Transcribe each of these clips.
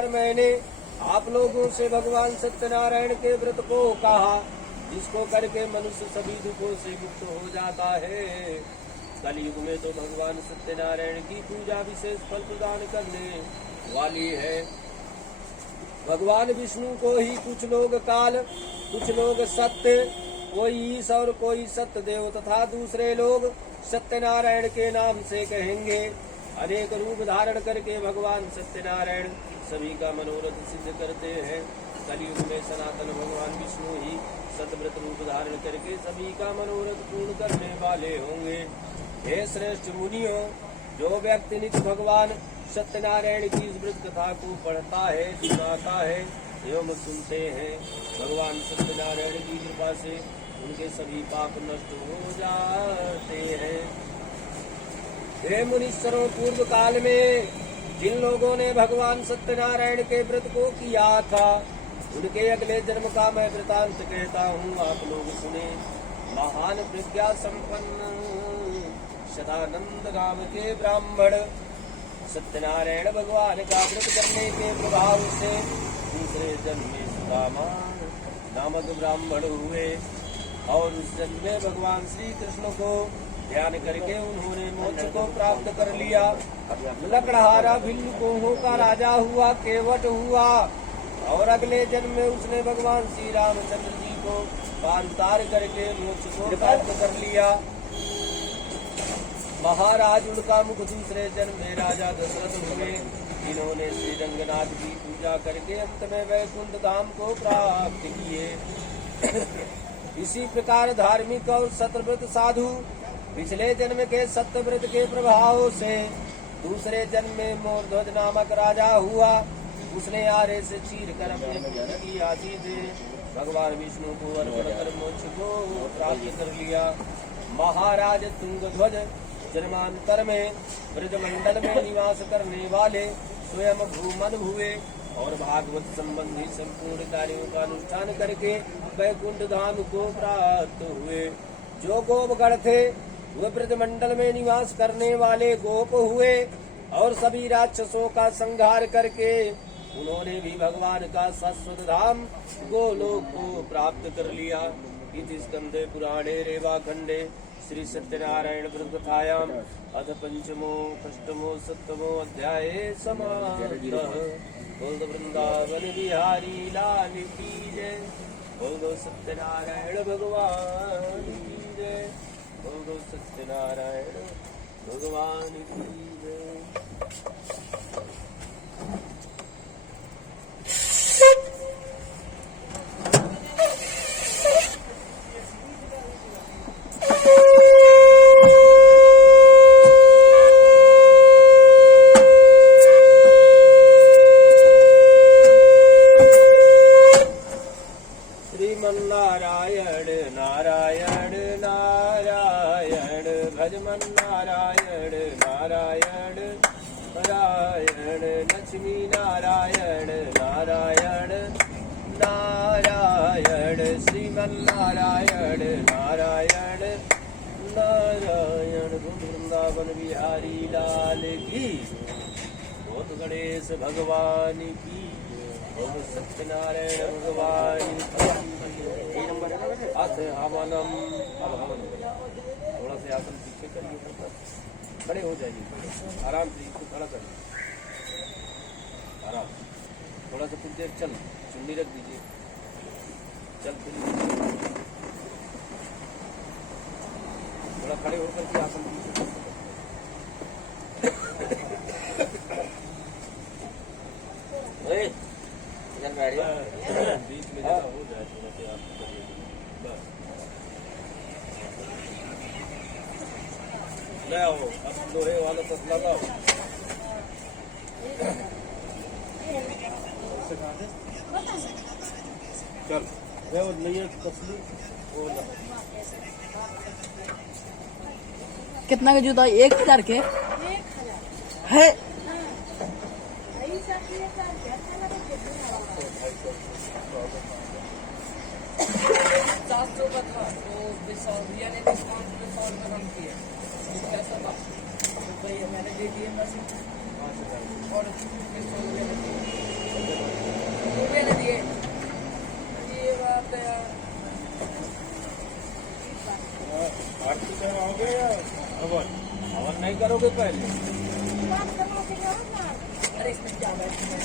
प्रकार मैंने आप लोगों से भगवान सत्यनारायण के व्रत को कहा, जिसको करके मनुष्य सभी दुखों से मुक्त हो जाता है। कलयुग में तो भगवान सत्यनारायण की पूजा विशेष फल प्रदान करने वाली है। भगवान विष्णु को ही कुछ लोग काल, कुछ लोग सत्य, कोई ईश और कोई सत्य देव तथा दूसरे लोग सत्यनारायण के नाम से कहेंगे। अनेक रूप धारण करके भगवान सत्यनारायण सभी का मनोरथ सिद्ध करते हैं। कलयुग में सनातन भगवान विष्णु ही सतव्रत रूप धारण करके सभी का मनोरथ पूर्ण करने वाले होंगे। हे श्रेष्ठ मुनियों, जो व्यक्ति नित्य भगवान सत्यनारायण की इस व्रत कथा को पढ़ता है, सुनाता है एवं सुनते हैं, भगवान सत्यनारायण की कृपा से उनके सभी पाप नष्ट हो जाते हैं। हे मुनीश्वरों, पूर्व काल में जिन लोगों ने भगवान सत्यनारायण के व्रत को किया था, उनके अगले जन्म का मैं वृतांत कहता हूँ, आप लोग सुने। महान प्रज्ञा संपन्न सदानंद नाम के ब्राह्मण सत्यनारायण भगवान का व्रत करने के प्रभाव से दूसरे जन्म में सुदामा नामक ब्राह्मण हुए और उस जन्म में भगवान श्री कृष्ण को ध्यान करके उन्होंने मोक्ष को प्राप्त कर लिया। लकड़हारा भिल्लुकों का राजा हुआ, केवट हुआ और अगले जन्म में उसने भगवान श्री रामचंद्र जी को पार उतार करके मोक्ष को प्राप्त कर लिया। महाराज उनका मुख दूसरे जन्म में राजा दशरथ हुए, जिन्होंने श्री रंगनाथ की पूजा करके अंत में वैकुंठ धाम को प्राप्त किए। इसी प्रकार धार्मिक और सत्यव्रत साधु पिछले जन्म के सत्यव्रत के प्रभाव से दूसरे जन्म में मोरध्वज नामक राजा हुआ। उसने आरे से चीर कर अपने पुत्र की आदि दे भगवान विष्णु को अर्पण कर मोक्ष को प्राप्त कर लिया। महाराज तुंगध्वज जन्मांतर में ब्रजमंडल में निवास करने वाले स्वयं भूमन हुए और भागवत संबंधी संपूर्ण कार्यों का अनुष्ठान करके वैकुंठ धाम को प्राप्त हुए। जो गोपगण थे वे ब्रजमंडल में निवास करने वाले गोप हुए और सभी राक्षसों का संहार करके उन्होंने भी भगवान का शाश्वत धाम गोलोक को प्राप्त कर लिया। इति स्कंदे पुराणे रेवाखंडे श्री सत्यनारायण व्रत कथायाम अथ पंचमो अष्टमो सप्तमो अध्याय समाप्तः। बोल वृंदावन बिहारी लाल की जय, बोल सत्यनारायण भगवान की जय, बोल सत्यनारायण भगवान की जय। नारायण नारायण नारायण भजमन नारायण नारायण नारायण लक्ष्मी नारायण नारायण नारायण श्रीमन नारायण नारायण नारायण। वृंदावन बिहारी लाल की, बहुत गणेश भगवान की, बहुत सत्यनारायण भगवान की। हवनम थोड़ा से आसन पीछे करिए, खड़े हो जाइए आराम से, इसको खड़ा करिए आराम। थोड़ा सा कुछ देर चल, चुन्नी रख दीजिए, चल थोड़ा खड़े होकर के आसन पीछे बीच में जैसा हो जाए थोड़ा सा आप करिए बस। ले आओ अब लोहे वाला तसला लाओ। चल वो नहीं तसली वो लाओ। कितना का जूता? 1000 के है। मैंने दे दिए और करोगे पहले? अरे इसमें क्या बैठना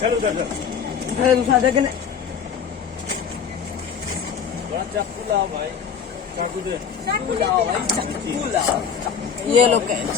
चलो चलो है दूसरा देख बड़ा चाकू लाओ भाई, चाकू दे। लाओ भाई चक्कू लाओ। ये लो कैच।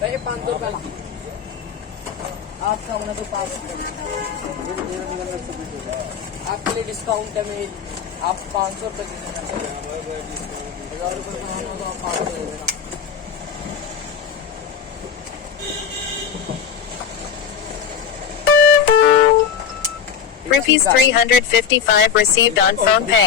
भाई 500 का आपका होना तो 500 आपके लिए डिस्काउंट है मेरी, आप 500 रुपये की देना चाहिए। 1000 रुपये का होना तो आप 500 दे देना। Rupees 355 received on PhonePe.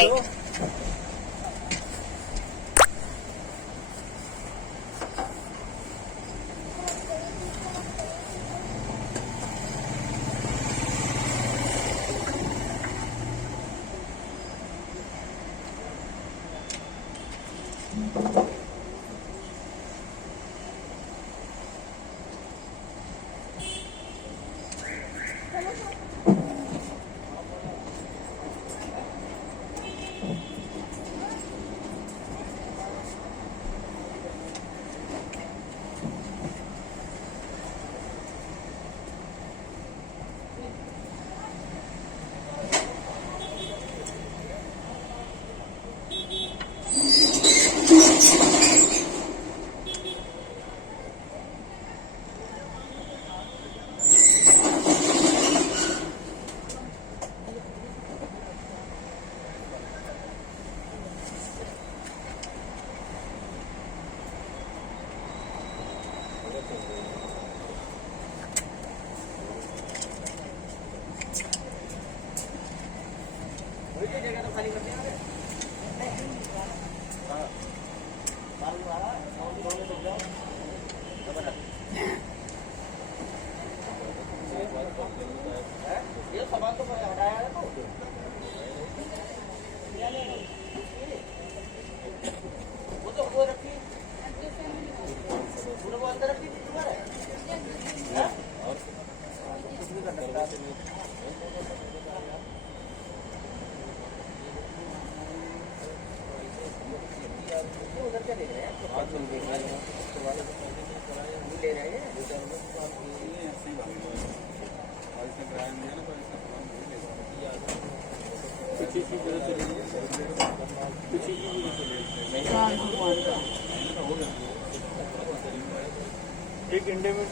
एक इंडे में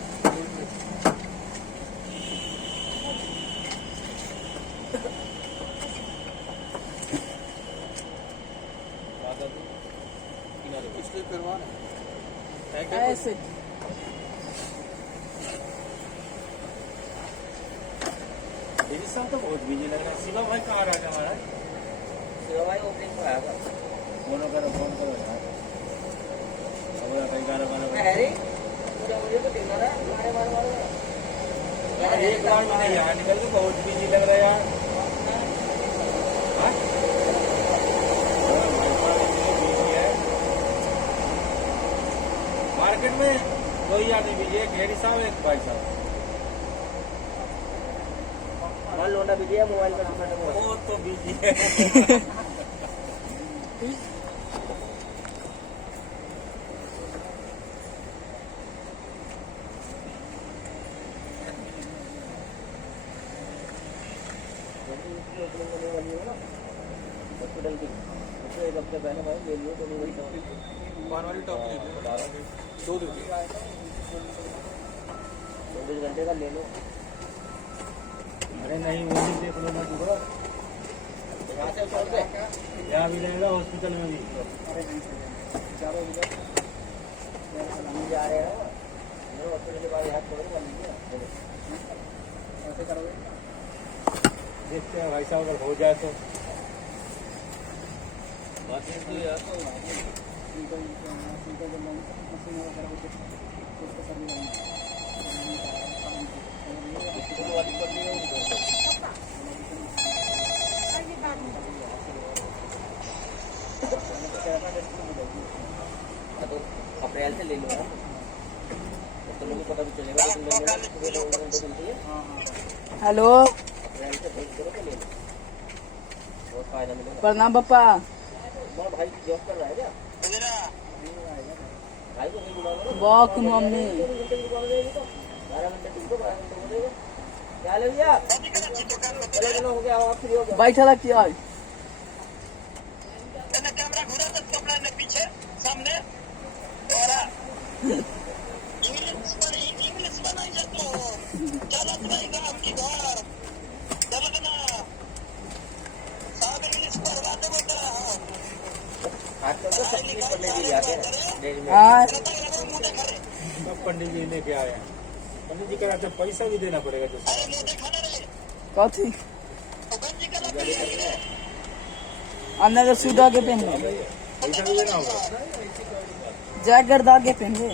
ऐसे तो बहुत बिजी लग रहा है। शिवा भाई कहाँ रहा हमारा? शिवा भाई ओपनिंग पर आया था। फोन करो यार। अब कहीं गाना हैरी मुझे तो देखना था मारे यार, एक बार मैंने यहाँ निकल के बहुत बिजी लग रहा है यार। हाँ? मार्केट में 2 ही आदमी बिजी है, घेरी साहब एक भाई साहब। लोटा बिजी है, मोबाइल का दूसरा वो तो बिजी है। हॉस्पिटल की एक हफ्ते पहले भाई ले लियो तो नहीं वाली टॉप ले लो, 2 24 घंटे का ले लो। अरे नहीं, वो भी देख लो ना पूरा। यहाँ भी रहेगा हॉस्पिटल में भी। जा रहे हैं हॉस्पिटल के बाद हाथ पकड़ ऐसे करोगे। देखते हैं भाई साहब, अगर हो जाए तो मशीन तो यार स्कूल वाली पढ़नी है उधर तो अप्रैल से ले लो ना तो लोगों को पता भी चलेगा कि तुम ले लो चलती है। हेलो, अप्रैल से भेज करो तो ले लो बहुत फायदा मिलेगा। प्रणाम पापा। बहुत भाई जॉब कर रहा है क्या भाई को नहीं बुला लो वाह की मम्मी 12 घंटे तुमको बोलेगा क्या ले लिया चलो हो गया आप फ्री हो गया बैठा ला क्या कैमरा घुरा तो कपड़ा ने पीछे सामने और इंग्लिश बनाई जातो चलत रहेगा आपकी घर चलत ना सब इंग्लिश पढ़वाते बेटा आजकल तो सब चीज पढ़ने की याद है देश में हाँ मुंह देखा रे सब पंडित जी लेके आए हैं। पंडित जी कराते पैसा भी देना पड़ेगा जो अरे मुंह देखा ना रे कथी गंजी का लगी है अंदर का सूट आगे पहन ले पैसा भी देना होगा। जैकेट दागे पहन ले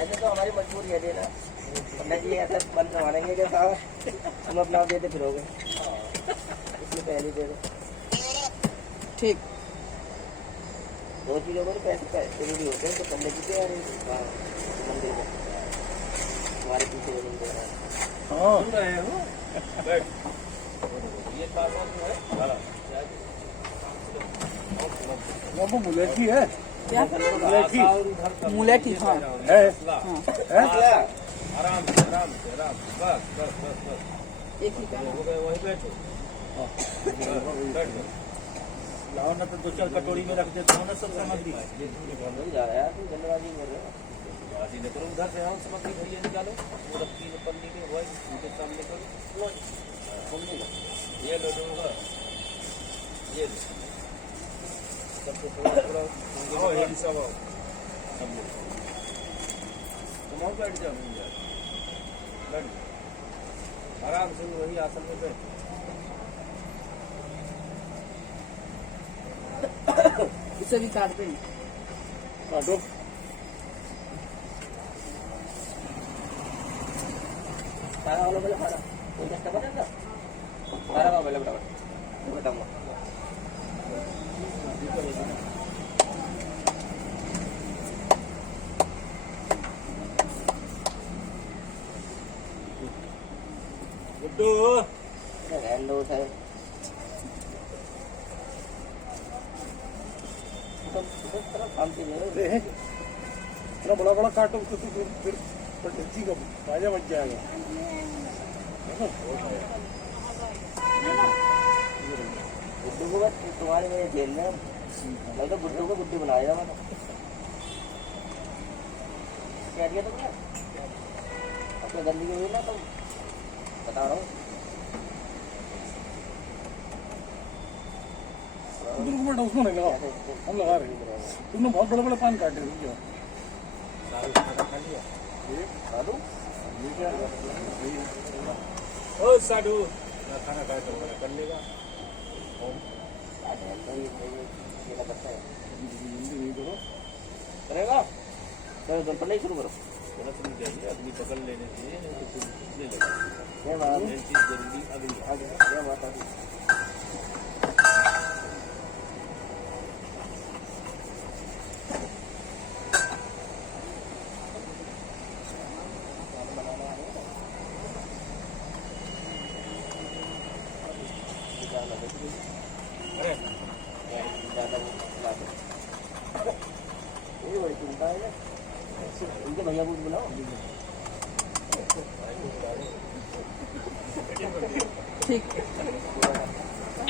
ऐसे तो हमारी मजबूरी है देना पंडित जी ऐसा बन संभालेंगे कि साहब हम अपना देते फिरोगे इसलिए पहले दे दो ठीक दो चीजों को तो पैसे जरूरी होते हैं तो पंडित जी के यार मंदिर में हमारे पीछे जमीन दे रहा है हाँ सुन रहे हो बैठ ये सामान जो है वो मुलेठी है क्या मुलेठी मुलेठी हाँ है हाँ है आराम से आराम से आराम से बस बस बस बस एक ही काम हो गए वहीं बैठो बैठ जाओ लाओ ना तो दो चार कटोरी में रख देता हूँ ना सब सामग्री नहीं जा रहा है तू जल्दबाजी कर रहे हो जल्दबाजी न करो उधर से आओ सामग्री भैया निकालो वो रखी है पन्नी के वही उनके सामने करो ये लो दूंगा ये लो सबको थोड़ा थोड़ा आओ ये सब आओ सब लोग तुम और बैठ जाओ मिल जाए बैठ जाओ आराम से वही आसन में बैठ इसे भी काट दे काटो सारा वाला बोले खाना कोई कष्ट बनेगा सारा का बोले बताओ बताऊंगा गुड्डू हैंड लोड है तो काम की अरे इतना बड़ा बड़ा काटो तो फिर पंडित जी का फायदा बच जाएगा गुड्डू को बस तुम्हारे में झेल रहे मैं तो गुड्डू को गुड्डी बनाया था क्या दिया तुमने अपने गंदी की हुई ना तुम बता रहा हूँ बेटा उसमें नहीं लगाओ हम लगा रहे हैं तुमने बहुत बड़े बड़े पान काटे हैं साधु ओ साधु खाना खाए तो कर लेगा करेगा चलो तुम पढ़ना ही शुरू करो थोड़ा शुरू चाहिए अगली पकड़ लेने से ले लेगा चीज जरूरी अगली आगे क्या बात आगे बड़ी चिंता है इनके भैया को बुलाओ ठीक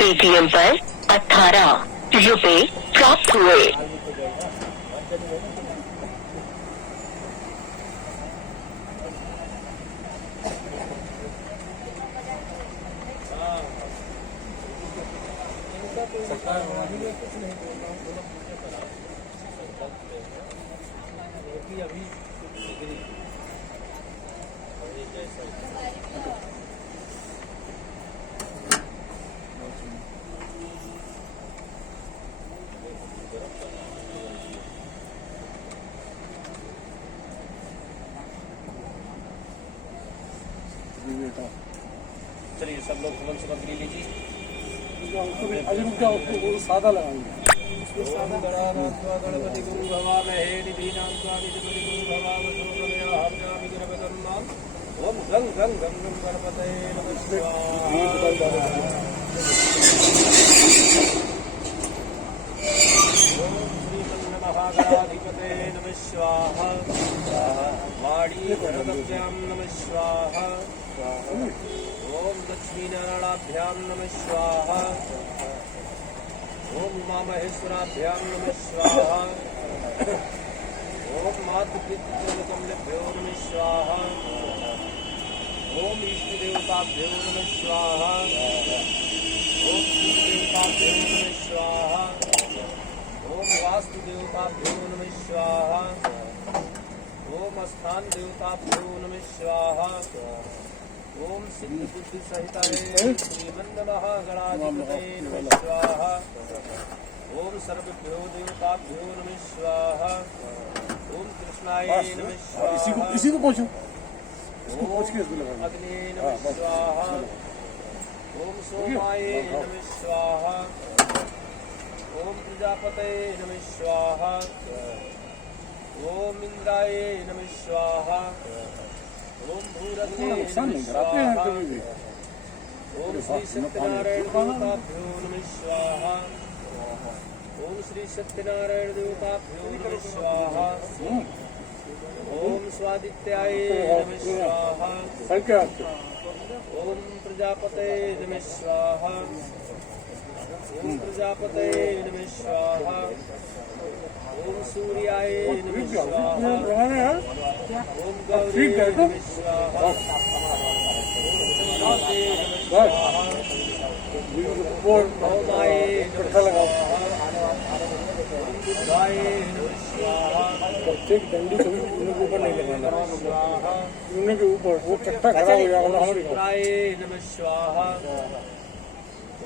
पेटीएम पर 18 रुपए प्राप्त हुए। अभी बेटा चलिए सब लोग फल सामग्री लीजिए। अभी रुक जाओ, उसको वो सादा लगाएंगे। ओम गणानात्वा गणपति गुरु भवामहे निधीनात्वा विष्णुपति गुरु भवामहे हव्यामि गुरवदन्नां। ओम गं गं गं गं गणपतये नमः शिवाय। ओम श्रीमन्महागणाधिपतये नमः स्वाहा। वाणी गणपत्यां नमः स्वाहा। ओम लक्ष्मीनारायणाभ्यां नमः स्वाहा। ओम उमामहेश्वराभ्यां नमः स्वाहा। ओम मातृपितृकमलेभ्यो नमः स्वाहा। ओम इष्टदेवताभ्यो नमः स्वाहा। ओम श्रीदेवताभ्यो नमः स्वाहा। ओम वास्तुदेवताभ्यो नमः स्वाहा। ओम स्थान देवताभ्यो नमः स्वाहा। ओम सिद्ध बुद्धि सहिताय श्रीमन्महागणाधिपतये नमः स्वाहा। ओम सर्वभ्यो देवताभ्यो नमः स्वाहा। ओम कृष्णाय नमः स्वाहा। इसी को पूछो, इसको ओम पूछ के इसको लगाएंगे। अग्ने नमः स्वाहा। ओम सोमाय नमः स्वाहा। ओम प्रजापतये नमः स्वाहा। ओम इंद्राय नमः स्वाहा। ओम भूरग्ने नुकसान नमः नहीं कराते हैं स्वाहा। कभी भी। ओम श्री सत्यनारायण देवताभ्यो नमः स्वाहा। ओम श्री सत्यनारायण देवताभ्यो नमः स्वाहा। ओम स्वादित्याय नमः स्वाहा। संख्या आपके। ओम प्रजापतये नमः स्वाहा। ओम प्रजापतये नमः स्वाहा। ओम सूर्याय नमः स्वाहा। लगाने हैं। ओम गौरी ठीक है तो। नमः स्वाहा। ओम चंद्राय नमः स्वाहा। वो ओमाय इकट्ठा लगाओ। ओम बुद्धाय नमः स्वाहा। प्रत्येक डंडी कभी उन्हीं के ऊपर नहीं लगाना, स्वाहा। उन्हीं के ऊपर वो चट्टा खड़ा हो जाएगा। ओम हमारी शुक्राय नमः स्वाहा।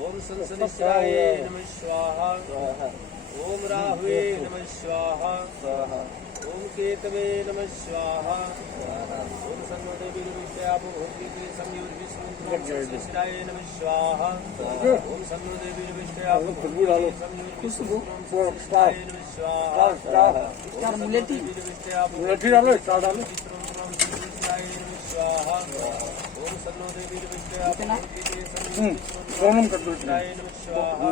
ओम संसदिश्राय नमः स्वाहा। ओम राहुवे नमः स्वाहा। ओम केतवे नमः स्वाहा। ओम सन्नोदेवी विष्टयापो भूतिके संयुर्वि संयुर्विष्टाय नमः स्वाहा। ओम सन्नोदेवी विष्टयापो खुशबू डालो। खुशबू स्टार नमः स्वाहा। स्टार ओम मुलेठी विष्टयापो मुलेठी डालो, स्टार डालो। विष्णुराय नमः स्वाहा। ओम सन्नोदेवी विष्टयापो भूतिके सोनम कर दो इसमें। संयुर्विष्टाय नमः स्वाहा।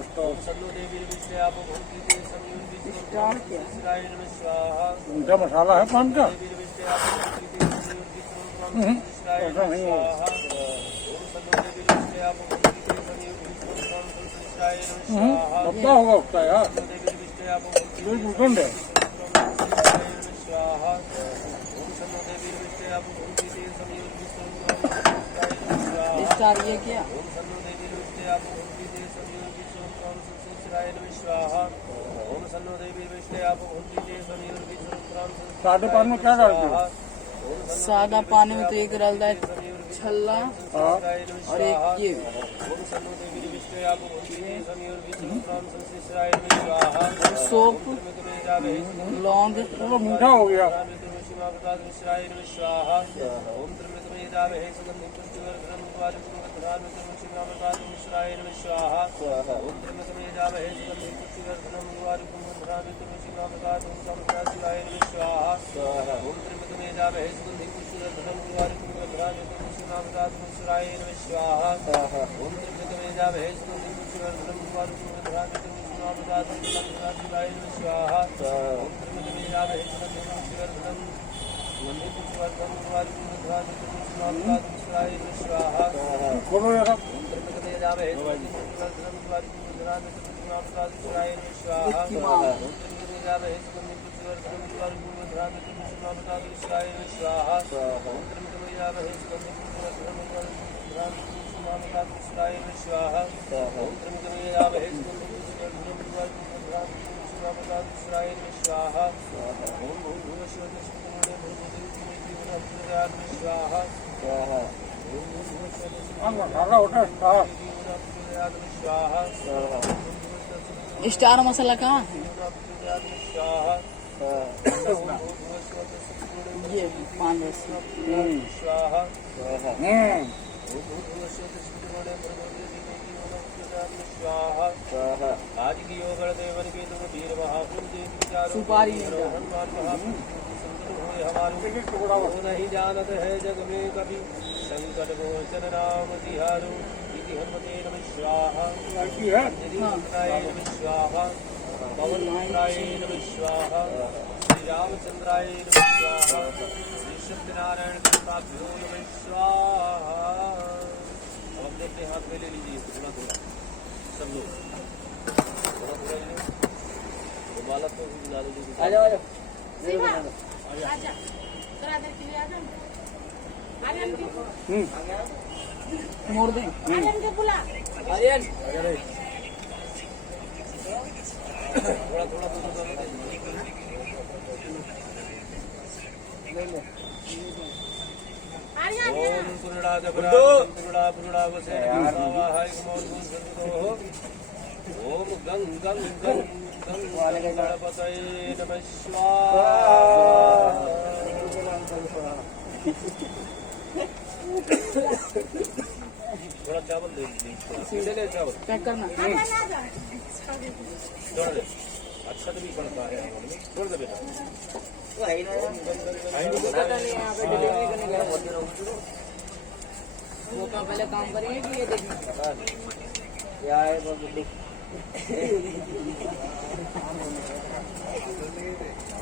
स्टार ओम सन्नोदेवी विष्टयापो भूतिके संयुर्विष्टाय नमः स्वाहा। मीठा मसाला है पान का। ऐसा नहीं है। लगता होगा उसका यार, कोई भूखंड है। स्टार ये क्या? सादे पान में क्या डालते हो? सादा पानी में तो एक डालता है छल्ला हाँ, और एक ये सोप लौंग चलो मीठा हो गया। खोलो जरा। मसाला होता है स्टार। स्टार मसाला कहाँ? ये 5 वर्ष स्वाहा स्वाहा आज की योग देवन के तुम वीर महापुर सुपारी नहीं जा। हनुमान महापुर हमारे वो नहीं जानत है जग में कभी संकट मोचन राम तिहारू इति हनुमते नमः स्वाहा अंजलिपुत्राय नमः स्वाहा पवनपुत्राय नमः स्वाहा श्री रामचंद्राय नमः स्वाहा श्री सत्यनारायण कृपाभ्यो नमः स्वाहा। अब हम देखते हैं हाथ में ले लीजिए थोड़ा थोड़ा सब लोग थोड़ा थोड़ा ले वो बालक को भी बुला दो। आ जाओ आ जाओ आजा जरा देर के लिए आजा आर्यन की मोड़ दें आर्यन के बुला आर्यन थोड़ा थोड़ा आर्यन ओम पुरुड़ा जबरा पुरुड़ा पुरुड़ा वसे वाहाय मोर गुण ओम गंग गंग गंग गंग गणपतये नमः स्वाहा। थोड़ा चावल दे दीजिए ले चावल पैक करना आजा छोड़ दे अच्छा तो भी पड़ता है छोड़ दे बेटा पता नहीं यहाँ पे डिलीवरी करने गया वो क्या पहले काम करेंगे कि ये देखेंगे क्या है बबलू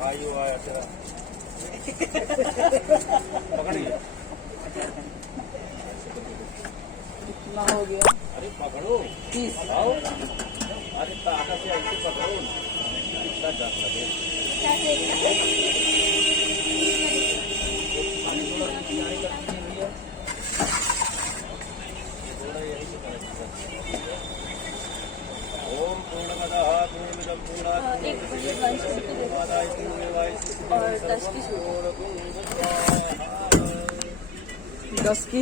आयु आया तेरा पकड़िए कितना हो गया अरे पकड़ो 30 आओ अरे ताका से ऐसे पकड़ो इतना जाता है क्या देख हम थोड़ा किनारे करते हैं भैया थोड़ा यही से करेंगे। ओम पूर्णमदः पूर्णमिदं पूर्णात् एक पूर्णमुदच्यते पूर्णमेवाय और 10 की छूट 10 की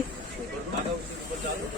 आधा उसके ऊपर डाल दो